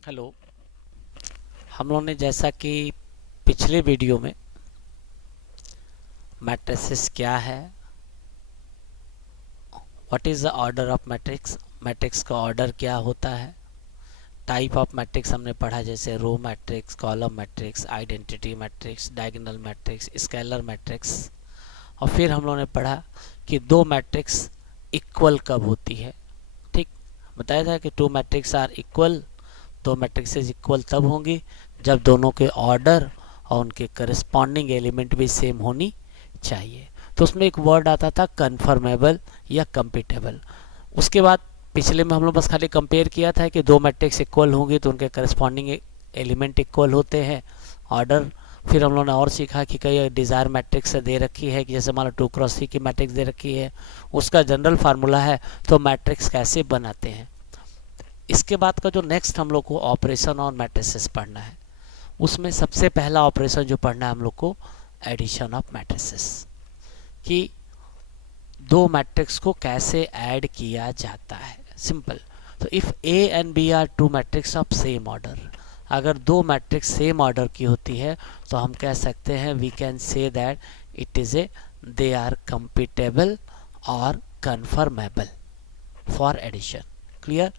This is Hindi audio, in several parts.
हेलो। हम लोगों ने जैसा कि पिछले वीडियो में मैट्रिसेस क्या है, what is the order of matrix, matrix का ऑर्डर क्या होता है, टाइप ऑफ मैट्रिक्स हमने पढ़ा जैसे row matrix, column matrix, identity matrix, diagonal matrix, scalar matrix. और फिर हम लोगों ने पढ़ा कि दो मैट्रिक्स इक्वल कब होती है। ठीक, बताया था कि टू मैट्रिक्स आर इक्वल, दो मैट्रिक्सेस इक्वल तब होंगी जब दोनों के ऑर्डर और उनके करस्पॉन्डिंग एलिमेंट भी सेम होनी चाहिए। तो उसमें एक वर्ड आता था कन्फर्मेबल या कंपेटेबल। उसके बाद पिछले में हम लोग बस खाली कंपेयर किया था कि दो मैट्रिक्स इक्वल होंगी तो उनके करस्पॉन्डिंग एलिमेंट इक्वल होते हैं, ऑर्डर। फिर हम लोगों ने और सीखा कि कई डिज़ायर मैट्रिक्स दे रखी है कि जैसे मान लो 2x3 की मैट्रिक्स दे रखी है, उसका जनरल फार्मूला है, तो मैट्रिक्स कैसे बनाते हैं। इसके बाद का जो नेक्स्ट हम लोग को ऑपरेशन और मैट्रिसेस पढ़ना है, उसमें सबसे पहला ऑपरेशन जो पढ़ना है हम लोग को एडिशन ऑफ मैट्रिसेस, कि दो मैट्रिक्स को कैसे ऐड किया जाता है। सिंपल। तो if A and B are two matrix of same order, अगर दो मैट्रिक्स सेम ऑर्डर की होती है तो हम कह सकते हैं we can say that it is a they are compatible और conformable for addition. Clear.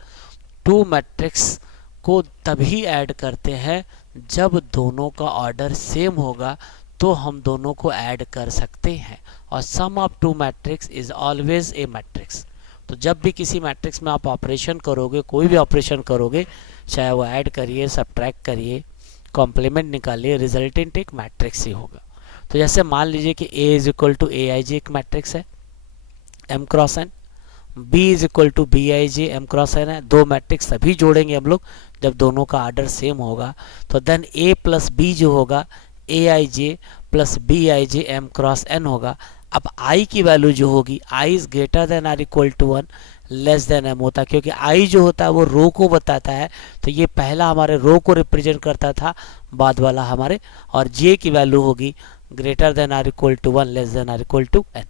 Two matrix को तभी ऐड करते हैं जब दोनों का ऑर्डर सेम होगा, तो हम दोनों को ऐड कर सकते हैं। और sum of two matrix is always a matrix. तो जब भी किसी मैट्रिक्स में आप ऑपरेशन करोगे, कोई भी ऑपरेशन करोगे, चाहे वो ऐड करिए, सब्ट्रैक्ट करिए, कॉम्प्लीमेंट निकालिए, रिजल्टेंट एक मैट्रिक्स ही होगा। तो जैसे मान लीजिए कि A is equal to a I j एक मैट्रिक्स है M cross N, B is equal to b I J M cross N है। दो मैट्रिक्स तभी जोड़ेंगे हम लोग जब दोनों का ऑर्डर सेम होगा। तो देन A प्लस बी जो होगा A I J plus B I J M cross N होगा। अब I की वैल्यू जो होगी, I is greater than or equal to 1 less than M होता है, क्योंकि I जो होता है वो रो को बताता है। तो ये पहला हमारे रो को रिप्रेजेंट करता था, बाद वाला हमारे, और J की वैल्यू होगी greater than or equal to 1 less than or equal to N।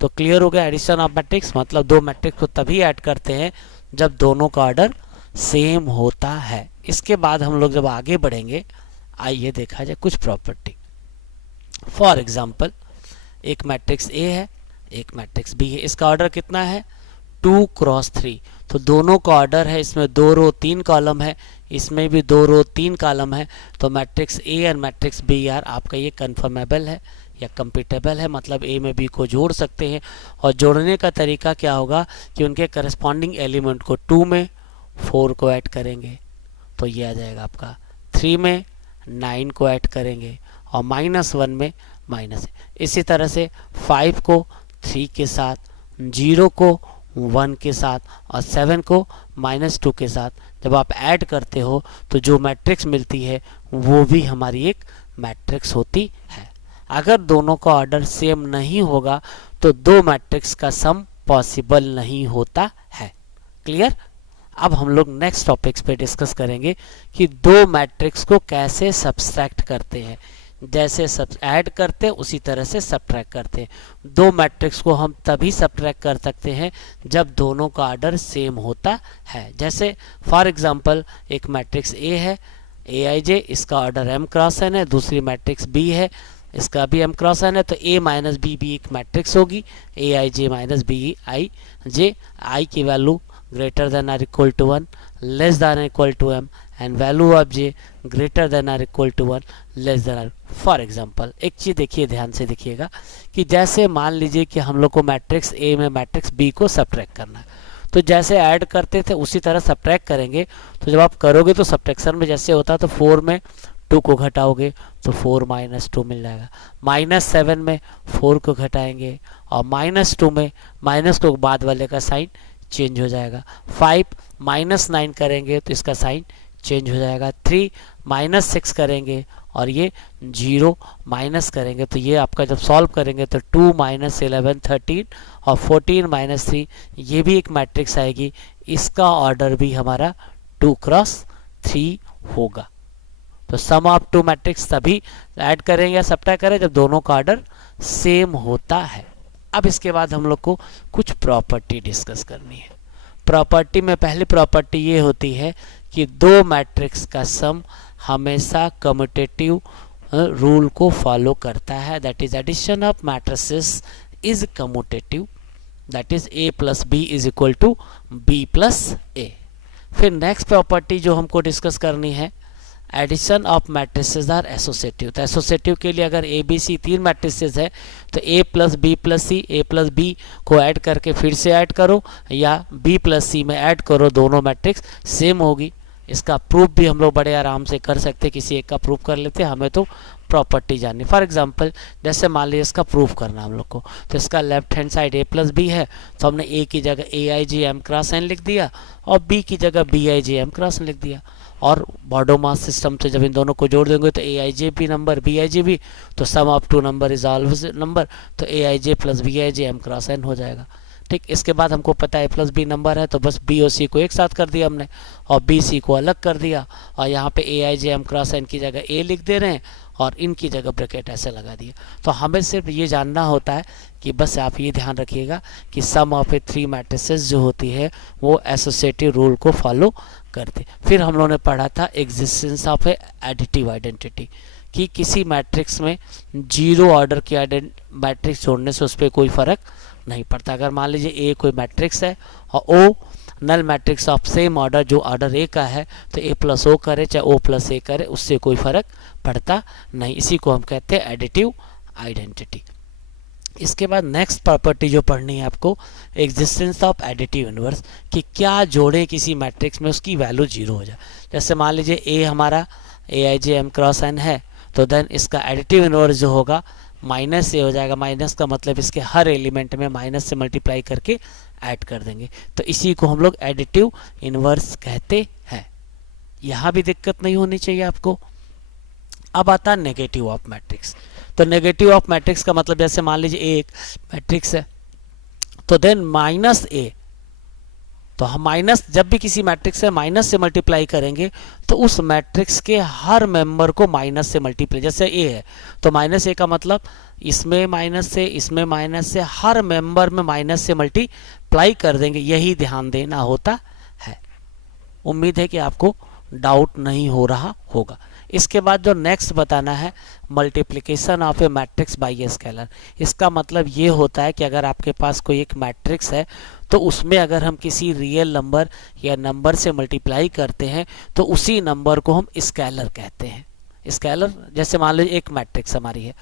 तो क्लियर हो गया एडिशन ऑफ मैट्रिक्स, मतलब दो मैट्रिक्स को तभी ऐड करते हैं जब दोनों का ऑर्डर सेम होता है। इसके बाद हम लोग जब आगे बढ़ेंगे, आइए देखा जाए कुछ प्रॉपर्टी। फॉर एग्जाम्पल, एक मैट्रिक्स ए है, एक मैट्रिक्स बी है, इसका ऑर्डर कितना है 2x3। तो दोनों का ऑर्डर है, इसमें 2 रो 3 कॉलम है, इसमें भी 2 रो 3 कॉलम है। तो मैट्रिक्स ए और मैट्रिक्स बी आर आपका ये कन्फर्मेबल है या कंपेटेबल है, मतलब ए में बी को जोड़ सकते हैं। और जोड़ने का तरीका क्या होगा कि उनके करस्पॉन्डिंग एलिमेंट को 2 में 4 को ऐड करेंगे तो ये आ जाएगा आपका, 3 में 9 को ऐड करेंगे और -1 में माइनस। इसी तरह से 5 को 3 के साथ, 0 को 1 के साथ और 7 को -2 के साथ जब आप ऐड करते हो तो जो मैट्रिक्स मिलती है वो भी हमारी एक मैट्रिक्स होती है। अगर दोनों का ऑर्डर सेम नहीं होगा तो दो मैट्रिक्स का सम पॉसिबल नहीं होता है। क्लियर। अब हम लोग नेक्स्ट टॉपिक्स पे डिस्कस करेंगे कि दो मैट्रिक्स को कैसे सब्सट्रैक्ट करते हैं। जैसे सब ऐड करते हैं उसी तरह से सब्ट्रैक्ट करते हैं। दो मैट्रिक्स को हम तभी सब्ट्रैक्ट कर सकते हैं जब दोनों का ऑर्डर सेम होता है। जैसे फॉर एग्जांपल, एक मैट्रिक्स ए है ए आई जे, इसका ऑर्डर M क्रॉस N है। दूसरी मैट्रिक्स बी है, इसका भी M क्रॉस N है। तो A माइनस बी भी एक मैट्रिक्स होगी, ए आई जे minus B I j. I की value greater than or equal to 1 less than equal to M and value of J greater than or equal to 1 less than r. For example, एक चीज़ देखिए, ध्यान से देखिएगा कि जैसे मान लीजिए कि हम लोग को मैट्रिक्स ए में मैट्रिक्स बी को सब्ट्रैक्ट करना है, तो जैसे ऐड करते थे उसी तरह सब्ट्रैक्ट करेंगे। तो जब आप करोगे तो सब्ट्रैक्शन में जैसे होता है, तो 4 में 2 को घटाओगे तो 4 - 2 मिल जाएगा। -7 में 4 को घटाएंगे और -2 में -2 बाद वाले का साइन चेंज हो जाएगा। 5 -9 करेंगे तो इसका साइन चेंज हो जाएगा। 3 -6 करेंगे और ये 0 माइनस करेंगे, तो ये आपका जब सॉल्व करेंगे तो 2 - 11 13 और 14 - 3 ये भी एक मैट्रिक्स आएगी। इसका ऑर्डर भी हमारा 2x3 होगा। तो सम ऑफ टू मैट्रिक्स तभी ऐड करेंगे या सब्ट्रैक्ट करें जब दोनों का ऑर्डर सेम होता है। अब इसके बाद हम लोग को कुछ प्रॉपर्टी डिस्कस करनी है। प्रॉपर्टी में पहली प्रॉपर्टी ये होती है कि दो मैट्रिक्स का सम हमेशा कम्यूटेटिव रूल को फॉलो करता है, that is addition of matrices is commutative, that is a plus B is equal to b plus A. फिर नेक्स्ट प्रॉपर्टी जो हमको डिस्कस करनी है, addition of matrices are associative. तो एसोसिएटिव के लिए अगर ए बी सी तीन मैट्रिसेस है तो a plus b plus c, a plus b को ऐड करके फिर से ऐड करो या b प्लस सी में ऐड करो, दोनों मैट्रिक्स सेम होगी। इसका प्रूफ भी हम लोग बड़े आराम से कर सकते हैं, किसी एक का प्रूफ कर लेते हैं, हमें तो प्रॉपर्टी जाननी। फॉर एग्जांपल जैसे मान लीजिए इसका प्रूफ करना हम लोग को, तो इसका left hand side a plus b है तो हमने a की जगह a i j m cross n लिख दिया और b की जगह बी आई जी एम क्रॉस एन लिख दिया। और बॉडो मास सिस्टम से जब इन दोनों को जोड़ देंगे तो A I J B number B I G B, तो sum of two number is always number, तो A I J plus B I J M cross N हो जाएगा। ठीक, इसके बाद हमको पता है प्लस बी नंबर है तो बस बी और सी को एक साथ कर दिया हमने और बी सी को अलग कर दिया और यहाँ पे ए आई जे एम क्रॉस एन की जगह ए लिख दे रहे हैं और इनकी जगह ब्रैकेट ऐसे लगा दिया। तो हमें सिर्फ ये जानना होता है कि बस आप ये ध्यान रखिएगा कि सम ऑफ ए थ्री मैट्रिसेस जो होती है वो एसोसिएटिव रूल को फॉलो करते। फिर हम लोगों ने पढ़ा था existence of A additive identity, कि किसी मैट्रिक्स में जीरो ऑर्डर की मैट्रिक्स जोड़ने से उस पर कोई फर्क नहीं पड़ता। अगर मान लीजिए ए कोई मैट्रिक्स है और O null matrix of same order जो ऑर्डर ए का है, तो ए प्लस ओ करे चाहे ओ प्लस ए करे, उससे कोई फर्क पड़ता नहीं। इसी को हम कहते हैं एडिटिव आइडेंटिटी। इसके बाद नेक्स्ट प्रॉपर्टी जो पढ़नी है आपको, एग्जिस्टेंस ऑफ एडिटिव इनवर्स, कि क्या जोड़ें किसी मैट्रिक्स में उसकी वैल्यू जीरो हो जाए। जैसे मान लीजिए ए हमारा ए आई जे एम क्रॉस एन है तो देन इसका एडिटिव इनवर्स जो होगा माइनस से हो जाएगा। माइनस का मतलब इसके हर एलिमेंट में माइनस से मल्टीप्लाई करके ऐड कर देंगे, तो इसी को हम लोग एडिटिव इनवर्स कहते हैं। यहाँ भी दिक्कत नहीं होनी चाहिए आपको। अब आता है नेगेटिव ऑफ मैट्रिक्स। तो नेगेटिव ऑफ मैट्रिक्स का मतलब जैसे मान लीजिए एक मैट्रिक्स है तो देन माइनस ए, तो हम माइनस जब भी किसी मैट्रिक्स से माइनस से मल्टीप्लाई करेंगे तो उस मैट्रिक्स के हर मेंबर को माइनस से मल्टीप्लाई, जैसे ए है तो माइनस ए का मतलब इसमें माइनस से इसमें माइनस से हर मेंबर में माइनस से मल्टीप्लाई कर देंगे, यही ध्यान देना होता है। उम्मीद है कि आपको डाउट नहीं हो रहा होगा। इसके बाद जो नेक्स्ट बताना है, multiplication of A matrix bye a scalar. इसका मतलब ये होता है कि अगर आपके पास कोई एक मैट्रिक्स है तो उसमें अगर हम किसी रियल नंबर या नंबर से मल्टीप्लाई करते हैं तो उसी नंबर को हम स्केलर कहते हैं। स्केलर जैसे मान लीजिए एक मैट्रिक्स हमारी है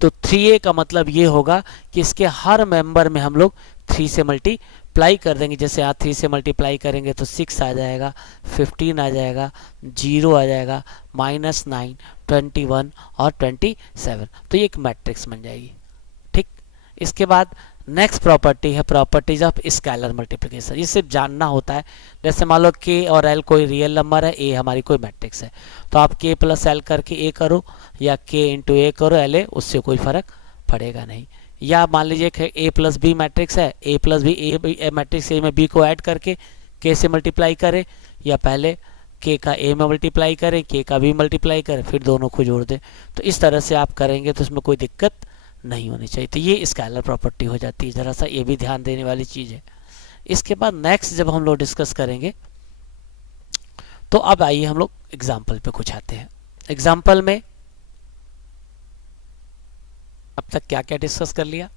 तो 3a का मतलब ये होगा कि इसके हर मेंबर में हम लोग 3 से मल्टीप्लाई कर देंगे। जैसे यहाँ 3 से मल्टीप्लाई करेंगे तो 6 आ जाएगा, 15 आ जाएगा, 0 आ जाएगा, -9, 21 और 27, तो ये एक मैट्रिक्स बन जाएगी। ठीक, इसके बाद नेक्स्ट प्रॉपर्टी है प्रॉपर्टीज ऑफ स्केलर मल्टीप्लिकेशन। ये सिर्फ जानना होता है। जैसे मान लो k और l कोई रियल नंबर है, a हमारी कोई मैट्रिक्स है, तो आप k प्लस एल करके a करो या k इंटू ए करो la, उससे कोई फर्क पड़ेगा नहीं। या मान लीजिए a प्लस बी मैट्रिक्स है, a plus b a matrix a में b को ऐड करके k से मल्टीप्लाई करें, या पहले k का a में मल्टीप्लाई करें, k का b मल्टीप्लाई करें, फिर दोनों को जोड़ दें। तो इस तरह से आप करेंगे तो इसमें कोई दिक्कत नहीं होनी चाहिए। तो ये स्केलर प्रॉपर्टी हो जाती है, ज़रा सा ये भी ध्यान देने वाली चीज़ है। इसके बाद नेक्स्ट जब हम लोग डिस्कस करेंगे तो अब आइए हम लोग एग्जाम्पल पे कुछ आते हैं। एग्जाम्पल में अब तक क्या क्या डिस्कस कर लिया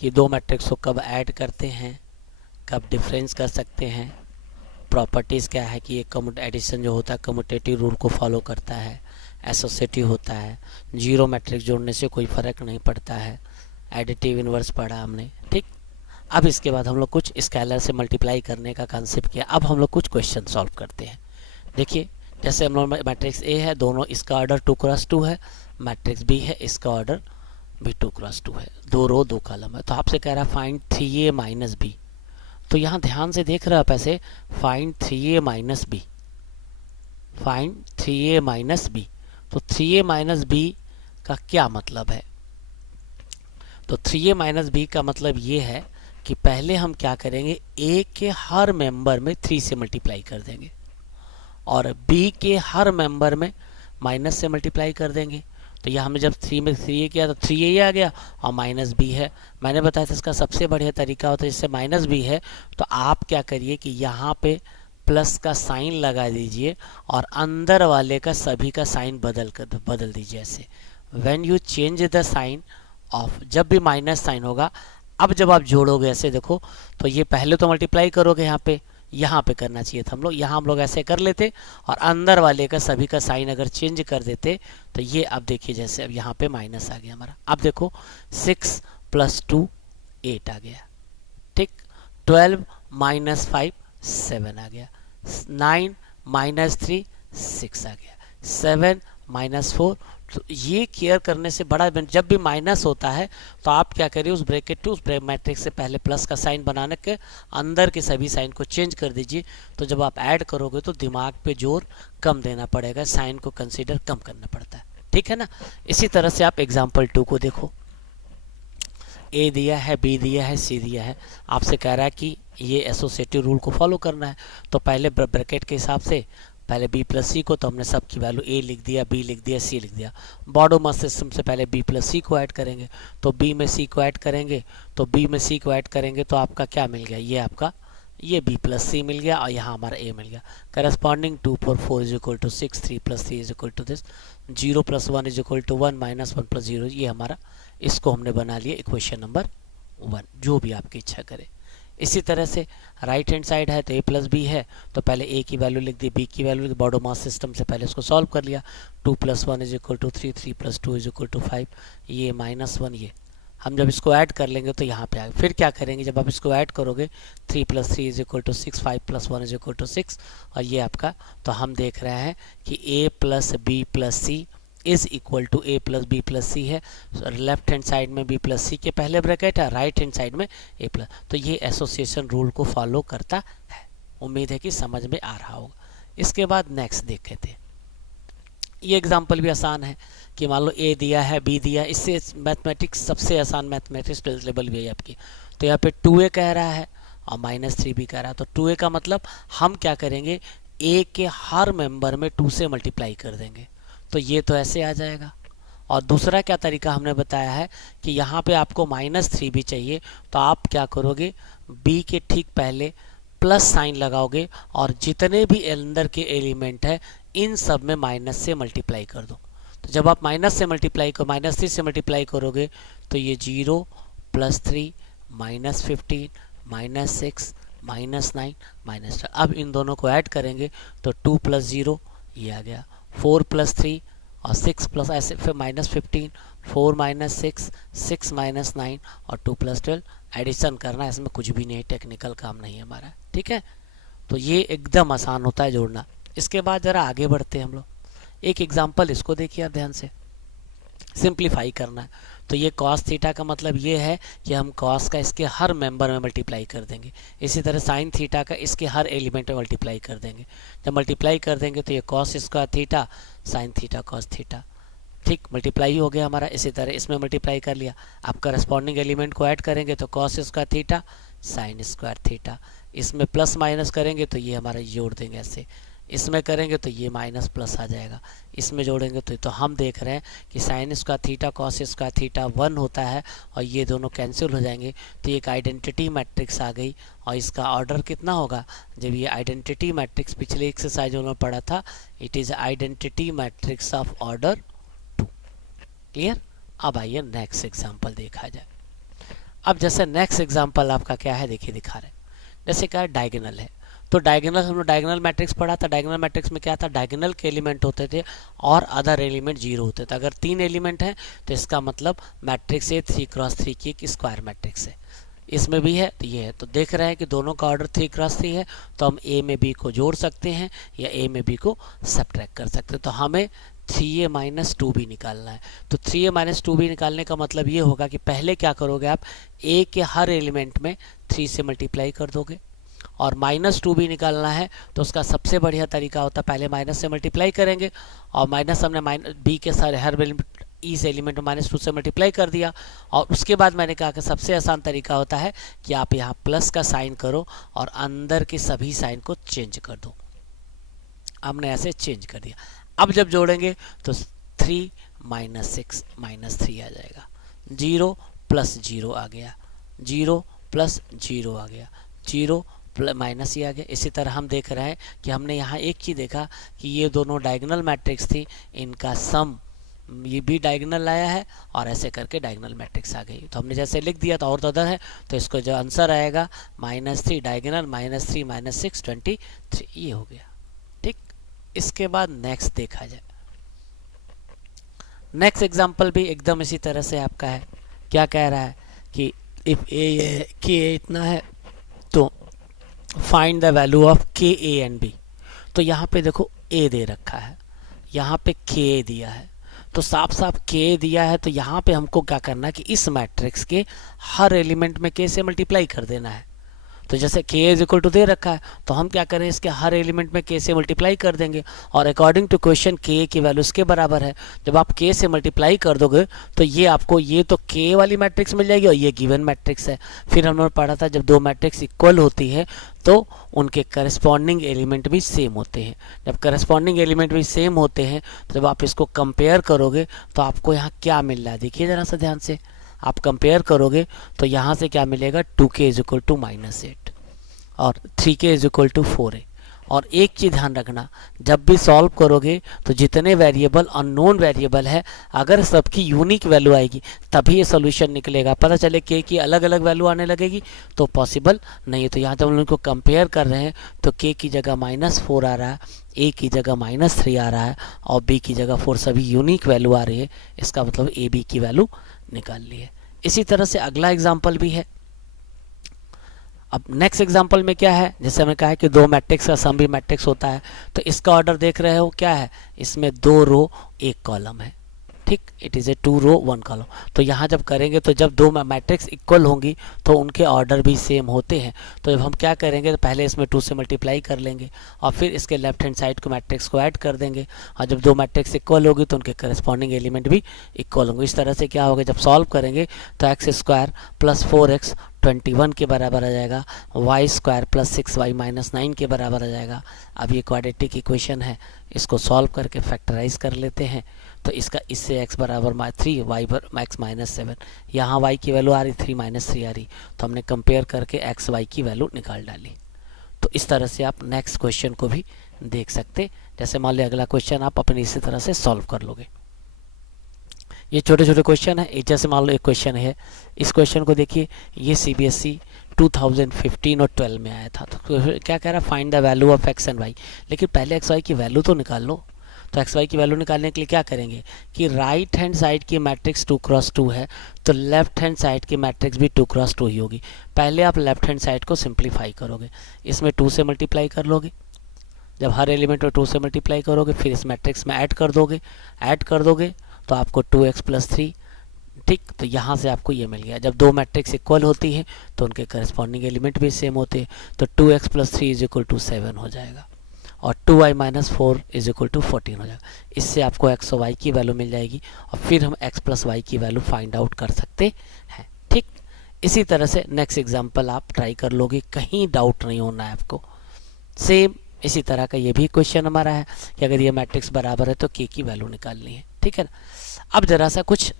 कि दो मैट्रिक्स को कब ऐड करते हैं, कब डिफरेंस कर सकते हैं, प्रॉपर्टीज़ क्या है कि ये एडिशन जो होता है कम्यूटेटिव रूल को फॉलो करता है, एसोसिएटिव होता है, जीरो मैट्रिक्स जोड़ने से कोई फ़र्क नहीं पड़ता है, एडिटिव इनवर्स पढ़ा हमने। ठीक, अब इसके बाद हम लोग कुछ स्केलर से मल्टीप्लाई करने का कॉन्सेप्ट किया। अब हम लोग कुछ क्वेश्चन सॉल्व करते हैं। देखिए जैसे हम लोग मैट्रिक्स ए है, दोनों इसका ऑर्डर 2x2 है, मैट्रिक्स बी है इसका ऑर्डर भी 2x2 है, 2 रो 2 कॉलम है। तो आपसे कह रहा है फाइंड 3a माइनस बी। तो यहाँ ध्यान से देख रहे हो आप ऐसे, find 3a minus b, find 3a minus b. तो 3a माइनस बी का क्या मतलब है? तो 3a माइनस बी का मतलब ये है कि पहले हम क्या करेंगे, a के हर मेंबर में 3 से मल्टीप्लाई कर देंगे और b के हर मेंबर में माइनस से मल्टीप्लाई कर देंगे। तो यह हमने जब 3 में 3a किया तो 3a आ गया और माइनस b है। मैंने बताया था इसका सबसे बढ़िया तरीका होता है, जिससे माइनस b है तो आप क्या करिए कि यहाँ पे प्लस का साइन लगा दीजिए और अंदर वाले का सभी का साइन बदल दीजिए ऐसे। When you change the sign of, जब भी माइनस साइन होगा, अब जब आप जोड़ोगे ऐसे देखो, तो ये पहले तो मल्टीप्लाई करोगे यहाँ पे करना चाहिए था हम लोग ऐसे कर लेते और अंदर वाले का सभी का साइन अगर चेंज कर देते तो ये अब देखिए जैसे अब यहाँ पे माइनस आ गया हमारा। अब देखो 6 + 2 8 आ गया, ठीक। 12 - 5 7 आ गया, 9 - 3 6 आ गया, 7 - 4। तो ये केयर करने से बड़ा, जब भी माइनस होता है तो आप क्या करिए उस ब्रैकेट टू उस मैट्रिक्स से पहले प्लस का साइन बनाने के अंदर के सभी साइन को चेंज कर दीजिए। तो जब आप ऐड करोगे तो दिमाग पे जोर कम देना पड़ेगा, साइन को कंसीडर कम करना पड़ता है, ठीक है ना। इसी तरह से आप एग्जाम्पल 2 को देखो। ए दिया है, बी दिया है, सी दिया है, आपसे कह रहा है कि ये एसोसिएटिव रूल को फॉलो करना है। तो पहले ब्रैकेट के हिसाब से पहले b + c को, तो हमने सबकी वैल्यू a लिख दिया, b लिख दिया, c लिख दिया। बॉडो मास सिस्टम से पहले b + c को ऐड करेंगे, तो b में c को ऐड करेंगे, तो b में c को ऐड करेंगे तो आपका क्या मिल गया, ये आपका ये b + c मिल गया और यहाँ हमारा a मिल गया। करस्पॉन्डिंग 2 + 4 = 6, 3 + 3 = this, 0 + 1 = 1, -1 + 0, ये हमारा, इसको हमने बना लिया इक्वेशन नंबर 1, जो भी आपकी इच्छा करे। इसी तरह से राइट हैंड साइड है तो a + b है, तो पहले a की वैल्यू लिख दी, b की वैल्यू लिख दी, बॉडो मास सिस्टम से पहले इसको सॉल्व कर लिया। 2 + 1 = 3, 3 + 2 = 5, ये -1, ये हम जब इसको ऐड कर लेंगे तो यहाँ पे आएगा। फिर क्या करेंगे, जब आप इसको ऐड करोगे 3 + 3 = 6, 5 + 1 = 6 और ये आपका, तो हम देख रहे हैं कि a + b + c is equal to a + b + c है। लेफ्ट हैंड साइड में b + c के पहले ब्रैकेट है, राइट हैंड साइड में a +, तो ये एसोसिएशन रूल को फॉलो करता है। उम्मीद है कि समझ में आ रहा होगा। इसके बाद नेक्स्ट देखे थे, ये एग्जांपल भी आसान है कि मान लो a दिया है, b दिया, इससे मैथमेटिक्स सबसे आसान मैथमेटिक्स लेवल भी है आपकी। तो यहाँ पे 2a कह रहा है और -3 भी कह रहा है, तो 2a का मतलब हम क्या करेंगे, a के हर मेंबर में 2 से मल्टीप्लाई कर देंगे, तो ये तो ऐसे आ जाएगा। और दूसरा क्या तरीका हमने बताया है कि यहाँ पे आपको -3 भी चाहिए, तो आप क्या करोगे, b के ठीक पहले प्लस साइन लगाओगे और जितने भी अंदर के एलिमेंट है इन सब में माइनस से मल्टीप्लाई कर दो। तो जब आप -3 से मल्टीप्लाई करोगे तो ये 0 + 3 -15 -6 -9 -10। अब इन दोनों को ऐड करेंगे तो 2 + 0 ये आ गया, 4 + 3 और 6 प्लस ऐसे, फिर -15, 4 - 6, 6 - 9 और 2 + 12 एडिशन करना है। इसमें कुछ भी नहीं, टेक्निकल काम नहीं है हमारा, ठीक है। तो ये एकदम आसान होता है जोड़ना। इसके बाद ज़रा आगे बढ़ते हैं हम लोग। एक एग्जांपल इसको देखिए आप ध्यान से, सिंप्लीफाई करना है। तो ये cos थीटा का मतलब ये है कि हम cos का इसके हर मेंबर में मल्टीप्लाई कर देंगे। इसी तरह sin थीटा का इसके हर एलिमेंट में मल्टीप्लाई कर देंगे। जब मल्टीप्लाई कर देंगे तो ये cos² theta sin theta cos theta, ठीक, मल्टीप्लाई हो गया हमारा। इसी तरह इसमें मल्टीप्लाई कर लिया। आप करस्पॉन्डिंग एलिमेंट को ऐड करेंगे तो cos² थीटा sin² थीटा, इसमें प्लस माइनस करेंगे तो ये हमारा जोड़ देंगे ऐसे, इसमें करेंगे तो ये माइनस प्लस आ जाएगा, इसमें जोड़ेंगे तो हम देख रहे हैं कि sin² थीटा cos² थीटा 1 होता है और ये दोनों कैंसिल हो जाएंगे। तो एक आइडेंटिटी मैट्रिक्स आ गई और इसका ऑर्डर कितना होगा, जब ये आइडेंटिटी मैट्रिक्स पिछले एक्सरसाइज में पढ़ा था, it is identity matrix of order 2। Clear. अब आइए नेक्स्ट एग्जाम्पल देखा जाए। अब जैसे नेक्स्ट एग्जाम्पल आपका क्या है, देखिए दिखा रहे, जैसे क्या डायगोनल है। तो डायगोनल, हम लोग डायगोनल मैट्रिक्स पढ़ा था। डायगोनल मैट्रिक्स में क्या था, डायगोनल के एलिमेंट होते थे और अदर एलिमेंट 0 होते थे। अगर 3 एलिमेंट हैं तो इसका मतलब मैट्रिक्स ए 3 × 3 की एक स्क्वायर मैट्रिक्स है। इसमें भी है तो ये है। तो देख रहे हैं कि दोनों का ऑर्डर 3 × 3 है, तो हम ए में बी को जोड़ सकते हैं या ए में बी को सब्ट्रैक्ट कर सकते हैं। तो हमें 3a - 2b निकालना है। तो 3a - 2b निकालने का मतलब ये होगा कि पहले क्या करोगे, आप a के हर एलिमेंट में 3 से मल्टीप्लाई कर दोगे। और -2b निकालना है तो उसका सबसे बढ़िया तरीका होता है, पहले माइनस से मल्टीप्लाई करेंगे और माइनस हमने b के सारे हर इस एलिमेंट में -2 से मल्टीप्लाई कर दिया। और उसके बाद मैंने कहा कि सबसे आसान तरीका होता है कि आप यहाँ प्लस का साइन करो और अंदर के सभी साइन को चेंज कर दो। हमने ऐसे चेंज कर दिया। अब जब जोड़ेंगे तो 3 -6 -3 आ जाएगा, 0 + 0 आ गया, 0 + 0 आ गया, 0 माइनस ही आ गया। इसी तरह हम देख रहे हैं कि हमने यहाँ एक चीज़ देखा कि ये दोनों डायगोनल मैट्रिक्स थी, इनका सम ये भी डायगोनल आया है और ऐसे करके डायगोनल मैट्रिक्स आ गई। तो हमने जैसे लिख दिया तो और तो अदर है, तो इसको जो आंसर आएगा -3 डायगोनल -3 -6 23 ये हो गया। ठीक, इसके बाद नेक्स्ट देखा जाए। नेक्स्ट एग्जांपल भी एकदम इसी तरह से आपका है। क्या कह रहा है कि इफ ए के इतना है तो फाइंड द वैल्यू ऑफ के ए एंड बी। तो यहाँ पे देखो ए दे रखा है, यहाँ पे के दिया है, तो साफ साफ के दिया है, तो यहाँ पे हमको क्या करना है कि इस मैट्रिक्स के हर एलिमेंट में के से मल्टीप्लाई कर देना है। तो जैसे k इज इक्वल टू दे रखा है, तो हम क्या करें, इसके हर एलिमेंट में k से मल्टीप्लाई कर देंगे और अकॉर्डिंग टू क्वेश्चन k की वैल्यू इसके बराबर है। जब आप k से मल्टीप्लाई कर दोगे तो ये आपको ये तो k वाली मैट्रिक्स मिल जाएगी और ये गिवन मैट्रिक्स है। फिर हमने पढ़ा था जब दो मैट्रिक्स इक्वल होती है तो उनके करस्पॉन्डिंग एलिमेंट भी सेम होते हैं। जब करस्पॉन्डिंग एलिमेंट भी सेम होते हैं तो जब आप इसको कंपेयर करोगे तो आपको यहाँ क्या मिल रहा है, देखिए ज़रा सा ध्यान से। आप कंपेयर करोगे तो यहाँ से क्या मिलेगा, 2k इज इक्वल टू -8 और 3k is equal to 4a। और एक चीज़ ध्यान रखना, जब भी सॉल्व करोगे तो जितने वेरिएबल अननोन वेरिएबल है अगर सबकी यूनिक वैल्यू आएगी तभी ये सोल्यूशन निकलेगा। पता चले k की अलग अलग वैल्यू आने लगेगी तो पॉसिबल नहीं है। तो यहाँ जब हम लोग को कंपेयर कर रहे हैं तो k की जगह -4 आ रहा है, a की जगह -3 आ रहा है और b की जगह 4, सभी यूनिक वैल्यू आ रही है। इसका मतलब a b की वैल्यू निकाल ली है। इसी तरह से अगला एग्जाम्पल भी है। अब नेक्स्ट एग्जांपल में क्या है, जैसे हमने कहा है कि दो मैट्रिक्स का सम भी मैट्रिक्स होता है, तो इसका ऑर्डर देख रहे हो क्या है, इसमें 2 रो 1 कॉलम है। ठीक, it is a 2 row 1 column. तो यहाँ जब करेंगे तो जब दो मैट्रिक्स इक्वल होंगी तो उनके ऑर्डर भी सेम होते हैं। तो जब हम क्या करेंगे तो पहले इसमें 2 से मल्टीप्लाई कर लेंगे और फिर इसके लेफ्ट हैंड साइड को मैट्रिक्स को ऐड कर देंगे और जब दो मैट्रिक्स इक्वल होगी तो उनके करस्पॉन्डिंग एलिमेंट भी इक्वल होंगे। इस तरह से क्या होगा, जब सॉल्व करेंगे तो x² + 4x 21 के बराबर आ जाएगा, y² + 6y - 9 के बराबर आ जाएगा। अब ये क्वाड्रेटिक इक्वेशन है, इसको सॉल्व करके फैक्टराइज कर लेते हैं। तो इसका इससे x बराबर 3 y x -7, यहाँ y की वैल्यू आ रही 3 -3 आ रही, तो हमने कंपेयर करके x y की वैल्यू निकाल डाली। तो इस तरह से आप नेक्स्ट क्वेश्चन को भी देख सकते। जैसे मान लो अगला क्वेश्चन आप अपनी इसी तरह से सॉल्व कर लोगे। ये छोटे छोटे क्वेश्चन है। जैसे मान लो एक क्वेश्चन है, इस क्वेश्चन को देखिए, ये CBSE 2015 और 12 में आया था। तो क्या कह रहा है, find the value of x and y। लेकिन पहले x y की वैल्यू तो निकाल लो। तो x y की वैल्यू निकालने के लिए क्या करेंगे कि राइट हैंड साइड की मैट्रिक्स 2x2 है तो लेफ्ट हैंड साइड की मैट्रिक्स भी 2x2 ही होगी। पहले आप लेफ्ट हैंड साइड को सिंप्लीफाई करोगे, इसमें 2 से मल्टीप्लाई कर लोगे। जब हर एलिमेंट में 2 से मल्टीप्लाई करोगे फिर इस मैट्रिक्स में ऐड कर दोगे तो आपको 2x + 3। ठीक, तो यहाँ से आपको ये मिल गया। जब दो मैट्रिक्स इक्वल होती है तो उनके करस्पॉन्डिंग एलिमेंट भी सेम होते हैं, तो 2x + 3 = 7 हो जाएगा और 2y - 4 = 14 हो जाएगा। इससे आपको x और y की वैल्यू मिल जाएगी और फिर हम x + y की वैल्यू फाइंड आउट कर सकते हैं। ठीक, इसी तरह से नेक्स्ट एग्जाम्पल आप ट्राई कर लोगे, कहीं डाउट नहीं होना है आपको। सेम इसी तरह का ये भी क्वेश्चन हमारा है कि अगर ये मैट्रिक्स बराबर है तो k की वैल्यू निकालनी है। ठीक है ना। अब जरा सा कुछ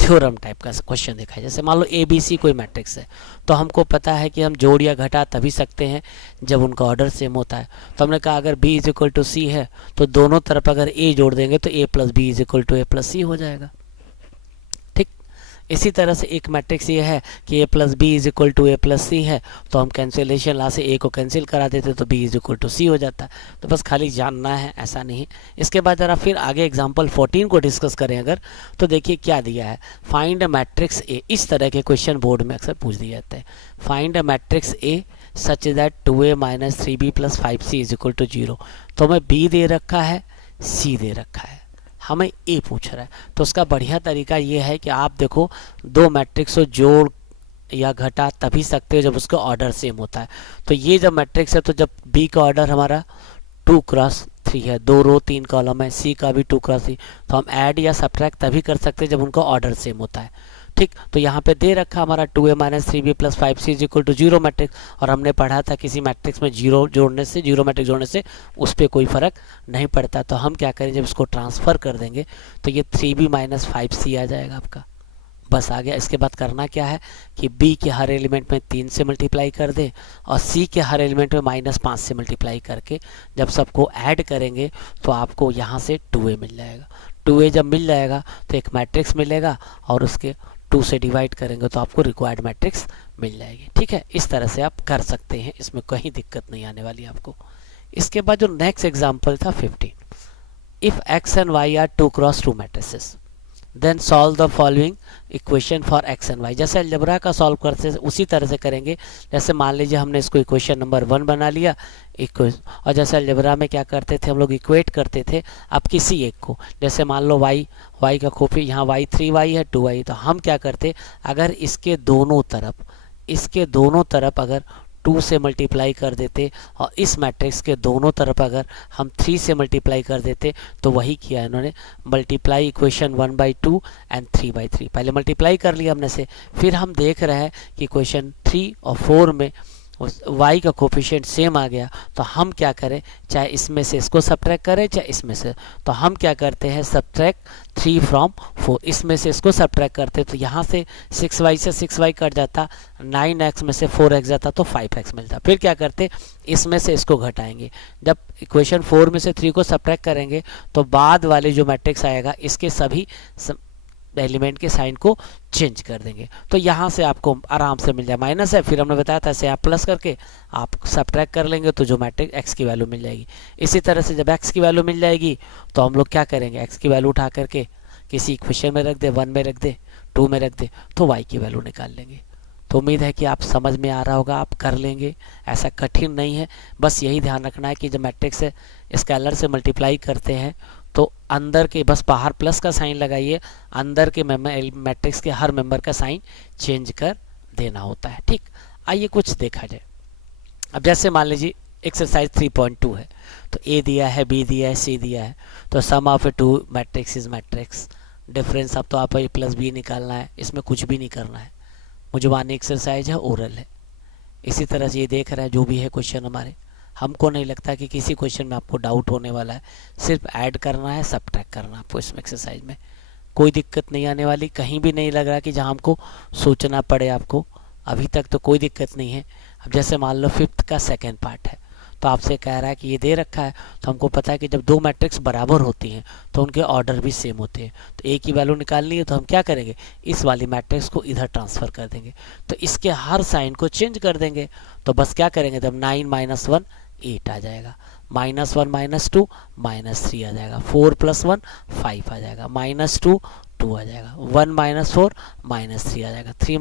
थ्योरम टाइप का क्वेश्चन देखा है। जैसे मान लो ABC कोई मैट्रिक्स है, तो हमको पता है कि हम जोड़ या घटा तभी सकते हैं जब उनका ऑर्डर सेम होता है। तो हमने कहा अगर B = C है तो दोनों तरफ अगर A जोड़ देंगे तो A + B = A + C हो जाएगा। ठीक, इसी तरह से एक मैट्रिक्स ये है कि A + B = A + C है, तो हम कैंसिलेशन ला से A को कैंसिल करा देते तो B = C हो जाता है। तो बस खाली जानना है, ऐसा नहीं। इसके बाद जरा फिर आगे एग्जांपल 14 को डिस्कस करें अगर, तो देखिए क्या दिया है, फाइंड अ मैट्रिक्स A। इस तरह के क्वेश्चन बोर्ड में अक्सर पूछ दिए जाते हैं। Find a matrix A such that 2A - 3B + 5C = 0। तो हमें B दे रखा है, C दे रखा है, हमें A पूछ रहा है। तो उसका बढ़िया तरीका ये है कि आप देखो दो मैट्रिक्स को जोड़ या घटा तभी सकते हो जब उसका ऑर्डर सेम होता है। तो ये जब मैट्रिक्स है तो जब B का ऑर्डर हमारा 2x3 है, 2 रो 3 कॉलम है, C का भी 2x3, तो हम ऐड या सब्ट्रैक्ट तभी कर सकते हैं जब उनका ऑर्डर सेम होता है। ठीक, तो यहाँ पे दे रखा हमारा 2a minus 3b plus 5c is equal to zero matrix, और हमने पढ़ा था किसी मैट्रिक्स में जीरो जोड़ने से, जीरो मैट्रिक्स जोड़ने से उस पर कोई फर्क नहीं पड़ता। तो हम क्या करें, जब इसको ट्रांसफ़र कर देंगे तो ये 3b माइनस 5c आ जाएगा आपका, बस आ गया। इसके बाद करना क्या है कि b के हर एलिमेंट में 3 से मल्टीप्लाई कर दे और c के हर एलिमेंट में -5 से मल्टीप्लाई करके जब सबको ऐड करेंगे तो आपको यहाँ से 2a मिल जाएगा। 2a जब मिल जाएगा तो एक मैट्रिक्स मिलेगा और उसके 2 से डिवाइड करेंगे तो आपको रिक्वायर्ड मैट्रिक्स मिल जाएगी। ठीक है, इस तरह से आप कर सकते हैं, इसमें कहीं दिक्कत नहीं आने वाली आपको। इसके बाद जो नेक्स्ट एग्जाम्पल था 15, if x and y are 2 cross 2 matrices then solve the following equation for x and y। जैसे अलजेब्रा का सॉल्व करते हैं उसी तरह से करेंगे। जैसे मान लीजिए हमने इसको इक्वेशन नंबर 1 बना लिया और जैसे अलजेब्रा में क्या करते थे हम लोग इक्वेट करते थे अब किसी एक को, जैसे मान लो y का खोपी यहाँ y 3y है 2y, तो हम क्या करते अगर इसके दोनों तरफ अगर 2 से मल्टीप्लाई कर देते और इस मैट्रिक्स के दोनों तरफ अगर हम 3 से मल्टीप्लाई कर देते तो वही किया इन्होंने, मल्टीप्लाई इक्वेशन 1/2 एंड 3/3। पहले मल्टीप्लाई कर लिया हमने से, फिर हम देख रहे हैं कि इक्वेशन 3 और 4 में y का कोफिशिएंट सेम आ गया, तो हम क्या करें, चाहे इसमें से इसको सब्ट्रैक्ट करें चाहे इसमें से, तो हम क्या करते हैं सब्ट्रैक्ट 3 फ्रॉम 4, इसमें से इसको सब्ट्रैक्ट करते तो यहाँ से 6y से 6y कट जाता, 9x में से 4x जाता तो 5x मिलता। फिर क्या करते इसमें से इसको घटाएंगे, जब इक्वेशन 4 में से 3 को सब्ट्रैक्ट करेंगे तो बाद वाले जो मैट्रिक्स आएगा इसके सभी एलिमेंट के साइन को चेंज कर देंगे, तो यहाँ से आपको आराम से मिल जाए। माइनस है, फिर हमने बताया था ऐसे आप प्लस करके आप सब्ट्रैक्ट कर लेंगे तो जो मैट्रिक्स x की वैल्यू मिल जाएगी। इसी तरह से जब x की वैल्यू मिल जाएगी तो हम लोग क्या करेंगे, x की वैल्यू उठा करके किसी इक्वेशन में रख दे, 1 में रख दे, 2 में रख दे, तो y की वैल्यू निकाल लेंगे। तो उम्मीद है कि आप समझ में आ रहा होगा, आप कर लेंगे, ऐसा कठिन नहीं है। बस यही ध्यान रखना है कि जब मैट्रिक्स से स्केलर से मल्टीप्लाई करते हैं तो अंदर के बस बाहर प्लस का साइन लगाइए, अंदर के मैट्रिक्स के हर मेंबर का साइन चेंज कर देना होता है। ठीक, आइए कुछ देखा जाए। अब जैसे मान लीजिए एक्सरसाइज 3.2 है, तो ए दिया है, बी दिया है, सी दिया है, तो sum of A 2 matrix is matrix difference. अब तो आप ए प्लस बी निकालना है, इसमें कुछ भी नहीं करना है, मुझवानी एक्सरसाइज है, ओरल है। इसी तरह से ये देख रहा है जो भी है क्वेश्चन हमारे, हमको नहीं लगता कि किसी क्वेश्चन में आपको डाउट होने वाला है, सिर्फ ऐड करना है, सब्ट्रैक्ट करना है आपको। इसमें एक्सरसाइज में कोई दिक्कत नहीं आने वाली, कहीं भी नहीं लग रहा कि जहां हमको सोचना पड़े आपको, अभी तक तो कोई दिक्कत नहीं है। अब जैसे मान लो 5th का सेकेंड पार्ट है, तो आपसे कह रहा है कि ये दे रखा है, तो हमको पता है कि जब 2 मैट्रिक्स बराबर होती हैं तो उनके ऑर्डर भी सेम होते हैं। तो ए की वैल्यू निकालनी है तो हम क्या करेंगे, इस वाली मैट्रिक्स को इधर ट्रांसफ़र कर देंगे, तो इसके हर साइन को चेंज कर देंगे। तो बस क्या करेंगे, जब 9 - 1 8 आ जाएगा, -1 - 2 -3 आ जाएगा, 4 + 1 5 आ जाएगा, -2 2 आ जाएगा, 1 - 4 -3 आ जाएगा, 3 -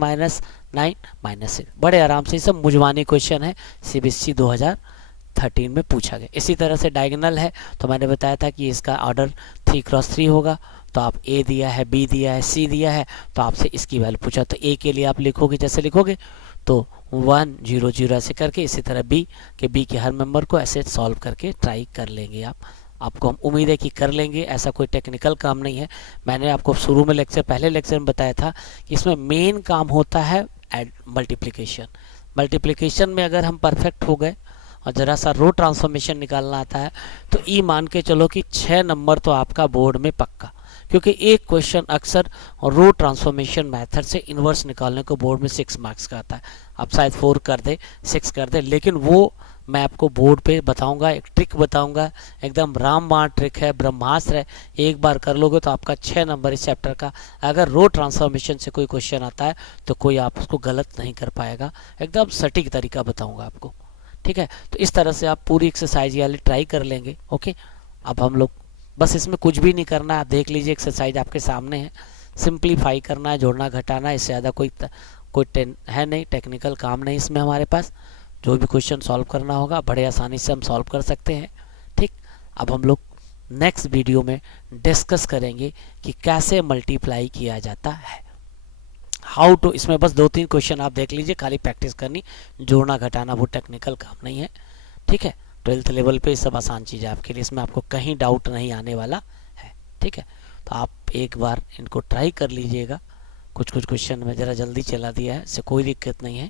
9 -6। बड़े आराम से सब मुझवानी क्वेश्चन है, CBSE 2013 में पूछा गया। इसी तरह से डायगोनल है, तो मैंने बताया था कि इसका ऑर्डर 3 × 3 होगा, तो आप ए दिया है, बी दिया है, सी दिया है, तो आपसे इसकी वैल्यू पूछा, तो ए के लिए आप लिखोगे, जैसे लिखोगे तो 1 0 0 ऐसे करके, इसी तरह बी के हर मेंबर को ऐसे सॉल्व करके ट्राई कर लेंगे आपको हम उम्मीद है कि कर लेंगे। ऐसा कोई टेक्निकल काम नहीं है, मैंने आपको शुरू में पहले लेक्चर में बताया था कि इसमें मेन काम होता है मल्टीप्लिकेशन में अगर हम परफेक्ट हो गए और ज़रा सा रो ट्रांसफॉर्मेशन निकालना आता है तो ई मान के चलो कि 6 नंबर तो आपका बोर्ड में पक्का, क्योंकि एक क्वेश्चन अक्सर रो ट्रांसफॉर्मेशन मेथड से इन्वर्स निकालने को बोर्ड में 6 मार्क्स का आता है। अब शायद 4 कर दे, 6 कर दे, लेकिन वो मैं आपको बोर्ड पे बताऊंगा, एक ट्रिक बताऊंगा, एकदम रामबाण ट्रिक है, ब्रह्मास्त्र है। एक बार कर लोगे तो आपका 6 नंबर इस चैप्टर का, अगर रो ट्रांसफॉर्मेशन से कोई क्वेश्चन आता है तो कोई आप उसको गलत नहीं कर पाएगा, एकदम सटीक तरीका बताऊंगा आपको। ठीक है, तो इस तरह से आप पूरी एक्सरसाइज वाली ट्राई कर लेंगे। ओके, अब हम लोग बस इसमें कुछ भी नहीं करना है, आप देख लीजिए एक्सरसाइज आपके सामने है, सिंप्लीफाई करना है, जोड़ना घटाना है, इससे ज़्यादा कोई है नहीं, टेक्निकल काम नहीं इसमें हमारे पास। जो भी क्वेश्चन सॉल्व करना होगा बड़े आसानी से हम सॉल्व कर सकते हैं। ठीक, अब हम लोग नेक्स्ट वीडियो में डिस्कस करेंगे कि कैसे मल्टीप्लाई किया जाता है, हाउ टू। इसमें बस 2-3 क्वेश्चन आप देख लीजिए, खाली प्रैक्टिस करनी, जोड़ना घटाना वो टेक्निकल काम नहीं है। ठीक है, 12th लेवल पे सब आसान चीज़ है आपके लिए, इसमें आपको कहीं डाउट नहीं आने वाला है। ठीक है, तो आप एक बार इनको ट्राई कर लीजिएगा, कुछ कुछ क्वेश्चन में ज़रा जल्दी चला दिया है, इससे कोई दिक्कत नहीं है,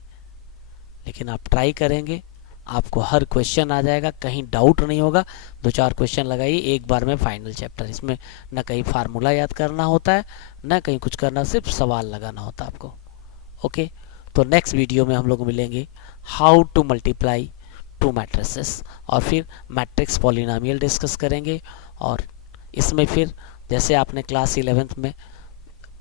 लेकिन आप ट्राई करेंगे आपको हर क्वेश्चन आ जाएगा, कहीं डाउट नहीं होगा। 2-4 क्वेश्चन लगाइए एक बार में फाइनल चैप्टर। इसमें ना कहीं फार्मूला याद करना होता है, ना कहीं कुछ करना, सिर्फ सवाल लगाना होता है आपको। ओके, तो नेक्स्ट वीडियो में हम लोग मिलेंगे how to multiply two matrices, और फिर मैट्रिक्स पॉलिनोमियल डिस्कस करेंगे। और इसमें फिर जैसे आपने क्लास 11th में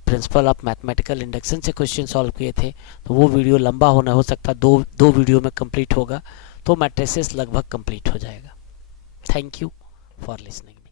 प्रिंसिपल ऑफ मैथमेटिकल इंडक्शन से क्वेश्चन सॉल्व किए थे, तो वो वीडियो लंबा होना हो सकता है, दो वीडियो में कंप्लीट होगा, तो मैट्रिसेस लगभग कंप्लीट हो जाएगा। Thank you for listening.